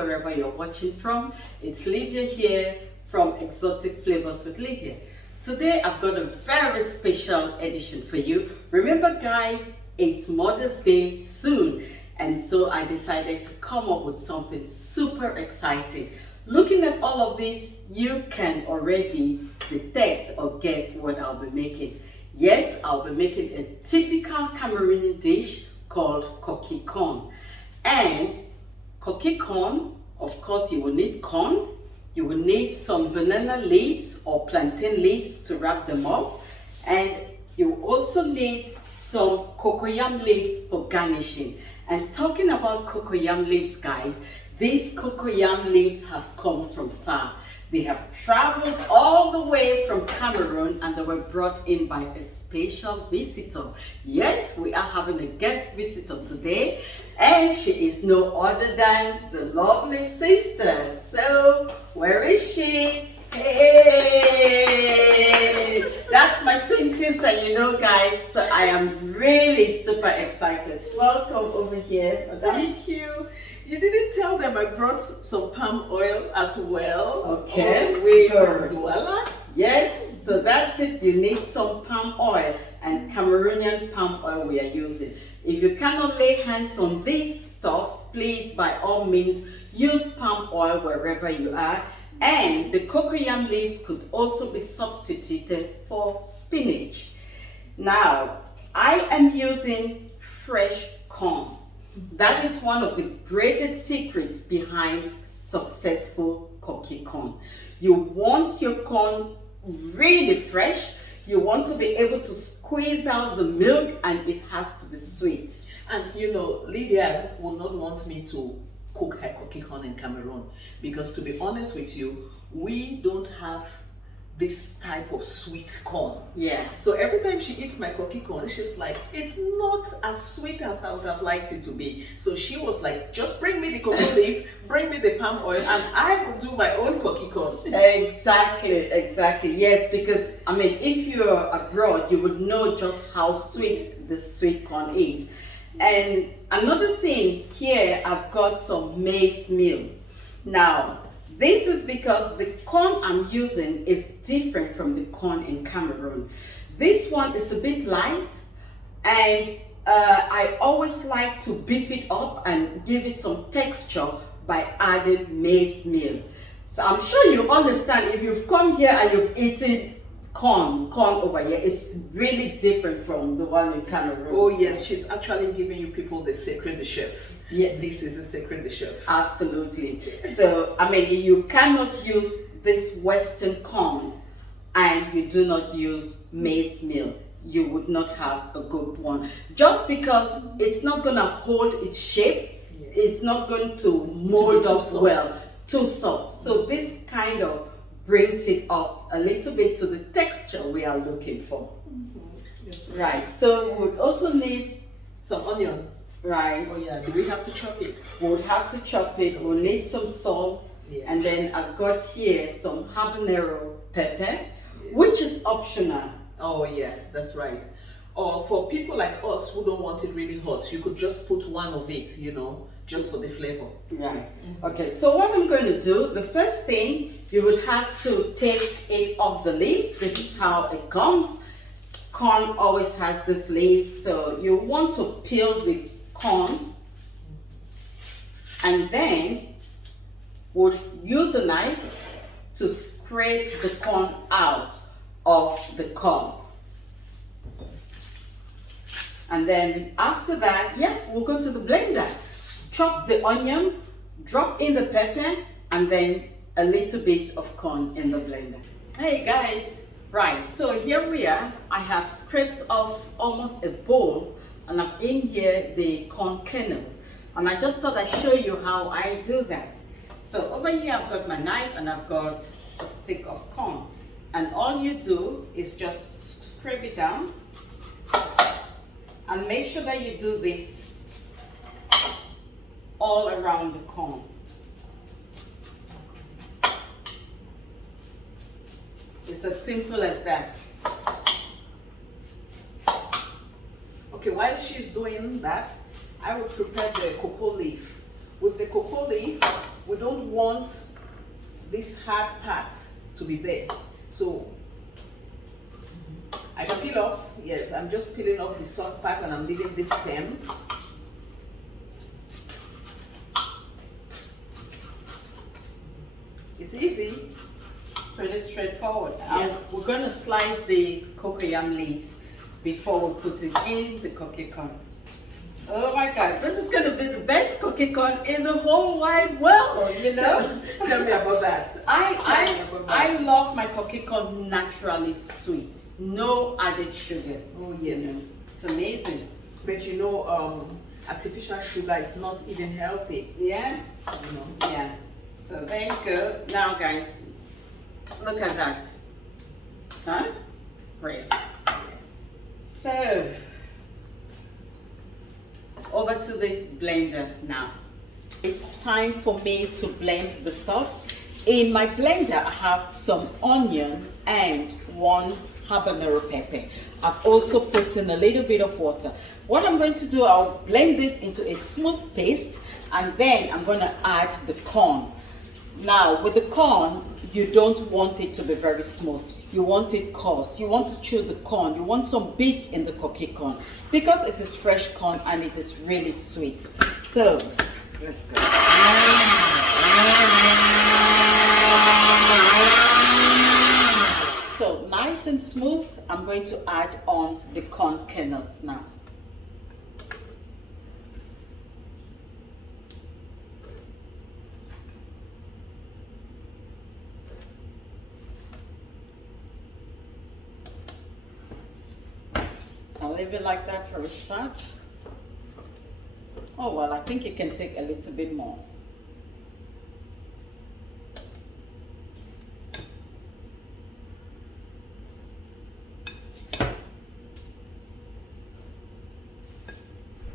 wherever you're watching from. It's Lydia here from Exotic Flavors with Lydia. Today I've got a very special edition for you. Remember guys, it's Mother's Day soon, and so I decided to come up with something super exciting. Looking at all of this, you can already detect or guess what I'll be making. Yes, I'll be making a typical Cameroonian dish called Koki Corn. And Koki Corn, of course, you will need corn. You will need some banana leaves or plantain leaves to wrap them up. And you will also need some cocoyam leaves for garnishing. And talking about cocoyam leaves, guys, these cocoyam leaves have come from far. They have traveled all the way from Cameroon and they were brought in by a special visitor. Yes, we are having a guest visitor today, and she is no other than the lovely sister. So, where is she? Hey! That's my twin sister, you know, guys. So I am really super excited. Welcome over here, madam. Thank you. You didn't tell them I brought some palm oil as well. Okay. All the way from Douala. Yes, so that's it. You need some palm oil, and Cameroonian palm oil we are using. If you cannot lay hands on these stuffs, please by all means use palm oil wherever you are. And the cocoyam leaves could also be substituted for spinach. Now, I am using fresh corn. That is one of the greatest secrets behind successful Koki corn. You want your corn really fresh. You want to be able to squeeze out the milk, and it has to be sweet. And you know, Lydia will not want me to cook her Koki corn in Cameroon, because to be honest with you, we don't have this type of sweet corn. Yeah. So every time she eats my Koki corn, she's like, it's not as sweet as I would have liked it to be. So she was like, just bring me the cocoa leaf, bring me the palm oil, and I will do my own Koki corn. Exactly. Yes, because I mean, if you're abroad, you would know just how sweet the sweet corn is. And another thing here, I've got some maize meal. Now, this is because the corn I'm using is different from the corn in Cameroon. This one is a bit light, and I always like to beef it up and give it some texture by adding maize meal. So I'm sure you understand, if you've come here and you've eaten corn over here, it's really different from the one in Cameroon. Oh yes, she's actually giving you people the secret de chef. Yeah, this is a secret de chef. Absolutely. So I mean, you cannot use this Western corn and you do not use maize meal, you would not have a good one. Just because it's not gonna hold its shape, it's not going to mold up well, too soft. So this kind of brings it up a little bit to the texture we are looking for. Yes. Right. So we would also need some onion. Right. Oh yeah, do we have to chop it? We would have to chop it. We'll need some salt. Yeah. And then I've got here some Habernero pepper, which is optional. Oh yeah, that's right. Or for people like us who don't want it really hot, you could just put one of it, you know, just for the flavor. Right. Okay, so what I'm going to do, the first thing, you would have to take it off the leaves. This is how it comes. Corn always has this leaves, so you want to peel the corn, and then would use a knife to scrape the corn out of the cob. And then after that, we'll go to the blender, chop the onion, drop in the pepper, and then a little bit of corn in the blender. Hey guys, right, so here we are. I have scraped off almost a bowl, and I've in here the corn kernels, and I just thought I'd show you how I do that. So over here I've got my knife and I've got a stick of corn, and all you do is just scrape it down, and make sure that you do this all around the corn. It's as simple as that. Okay, while she's doing that, I will prepare the cocoa leaf. With the cocoa leaf, we don't want this hard part to be there. So I can peel off. Yes, I'm just peeling off the soft part and I'm leaving this stem. It's easy. Pretty straightforward. Yeah. We're going to slice the cocoyam leaves before we put it in the Koki Corn. Oh my God, this is going to be the best Koki Corn in the whole wide world, you know? Tell me about that. I love my Koki Corn naturally sweet, no added sugars. Oh yes. You know, it's amazing. But you know, artificial sugar is not even healthy. Yeah? You know. Yeah. So there you go. Now guys, look at that. Huh? Great. So, over to the blender now. It's time for me to blend the stuffs. In my blender, I have some onion and 1 habanero pepper. I've also put in a little bit of water. What I'm going to do, I'll blend this into a smooth paste, and then I'm going to add the corn. Now, with the corn, you don't want it to be very smooth. You want it coarse. You want to chew the corn. You want some bits in the Koki Corn because it is fresh corn and it is really sweet. So, let's go. So, nice and smooth, I'm going to add on the corn kernels now. I'll leave it like that for a start. Oh well, I think it can take a little bit more.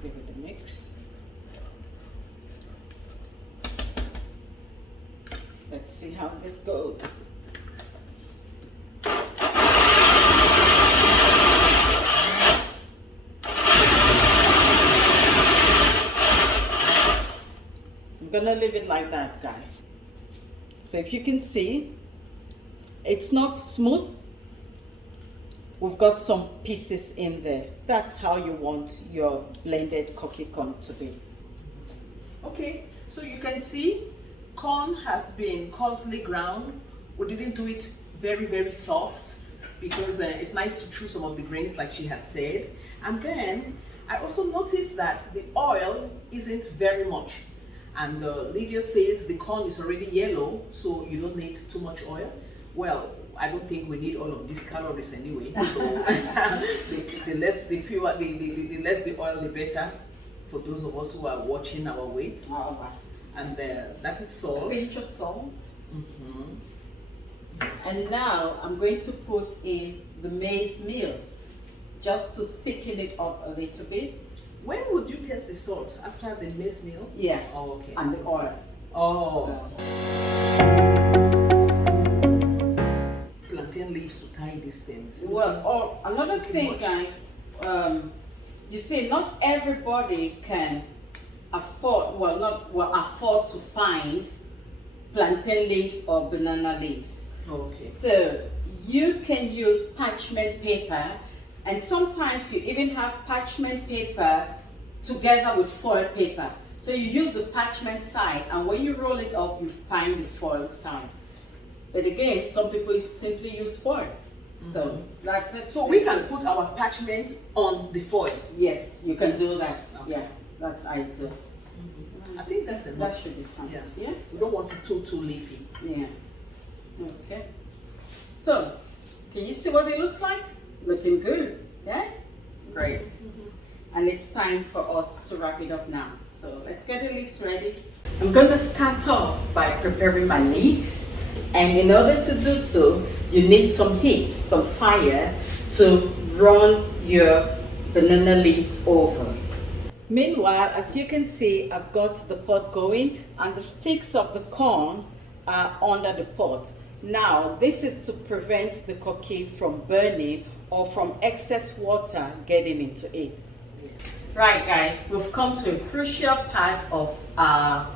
Give it a mix. Let's see how this goes. I'm gonna leave it like that, guys. So if you can see, it's not smooth. We've got some pieces in there. That's how you want your blended Koki Corn to be. Okay, so you can see corn has been coarsely ground. We didn't do it very, very soft because it's nice to chew some of the grains like she had said. And then I also noticed that the oil isn't very much. And Lydia says the corn is already yellow, so you don't need too much oil. Well, I don't think we need all of these calories anyway. So the less the oil, the better for those of us who are watching our weight. Oh, wow. And that is salt. A pinch of salt. Mm-hmm. And now I'm going to put in the maize meal just to thicken it up a little bit. When would you test the salt? After the maize meal? Yeah. Oh, okay. And the oil. Oh. So. Plantain leaves to tie these things. Well, another thing, guys, you see, not everybody can afford, afford to find plantain leaves or banana leaves. Okay. So you can use parchment paper, and sometimes you even have parchment paper together with foil paper. So you use the parchment side, and when you roll it up, you find the foil side. But again, some people simply use foil. So that's it. So we can put our parchment on the foil. Yes, you can do that. Okay. Yeah, that's ideal. I think that's enough. That should be fine. Yeah. Yeah. We don't want it too leafy. Yeah. Okay. So, can you see what it looks like? Looking good. Yeah. Great. And it's time for us to wrap it up now. So let's get the leaves ready. I'm going to start off by preparing my leaves. And in order to do so, you need some heat, some fire to run your banana leaves over. Meanwhile, as you can see, I've got the pot going and the sticks of the corn are under the pot. Now, this is to prevent the koki from burning or from excess water getting into it. Right, guys, we've come to a crucial part of our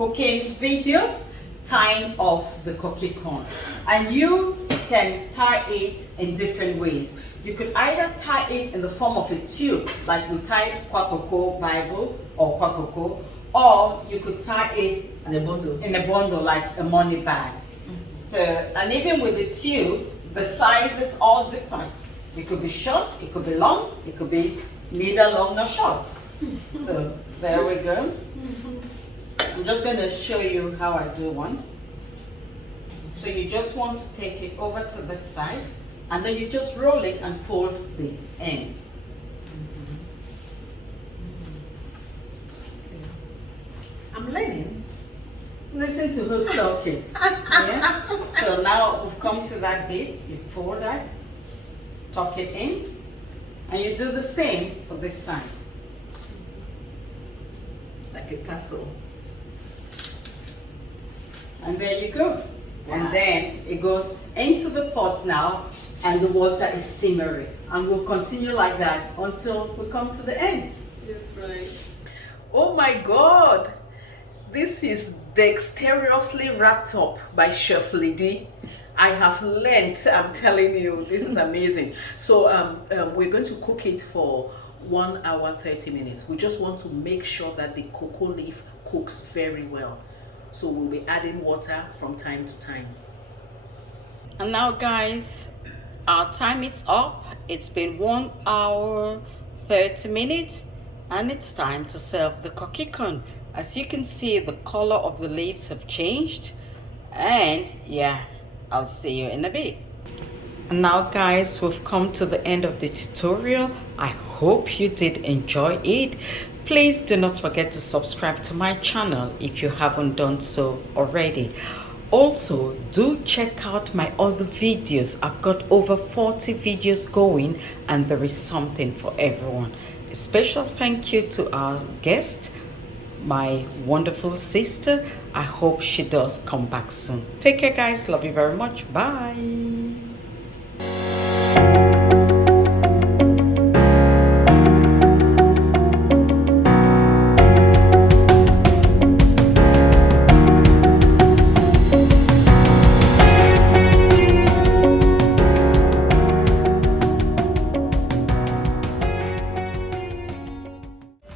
cooking video, tying off the Koki Corn. And you can tie it in different ways. You could either tie it in the form of a tube, like we tie Kwakoko Bible or Kwakoko, or you could tie it in a bundle like a money bag. So, and even with the tube, the size is all different. It could be short, it could be long, it could be neither long nor short. So there we go. I'm just going to show you how I do one. So you just want to take it over to this side, and then you just roll it and fold the ends. I'm learning. Listen to who's talking. Yeah? So now we've come to that bit. You fold that, tuck it in, and you do the same for this side. Like a castle. And there you go. And then it goes into the pot now, and the water is simmering. And we'll continue like that until we come to the end. Yes, right. Oh my God! This is dexterously wrapped up by Chef Lady. I have learned, I'm telling you, this is amazing. So we're going to cook it for 1 hour 30 minutes. We just want to make sure that the cocoa leaf cooks very well. So we'll be adding water from time to time. And now guys, our time is up. It's been 1 hour 30 minutes, and it's time to serve the Koki Corn. As you can see, the color of the leaves have changed, and yeah, I'll see you in a bit. And now guys, we've come to the end of the tutorial. I hope you did enjoy it. Please do not forget to subscribe to my channel if you haven't done so already. Also, do check out my other videos. I've got over 40 videos going, and there is something for everyone. A special thank you to our guest, my wonderful sister. I hope she does come back soon. Take care guys. Love you very much. Bye.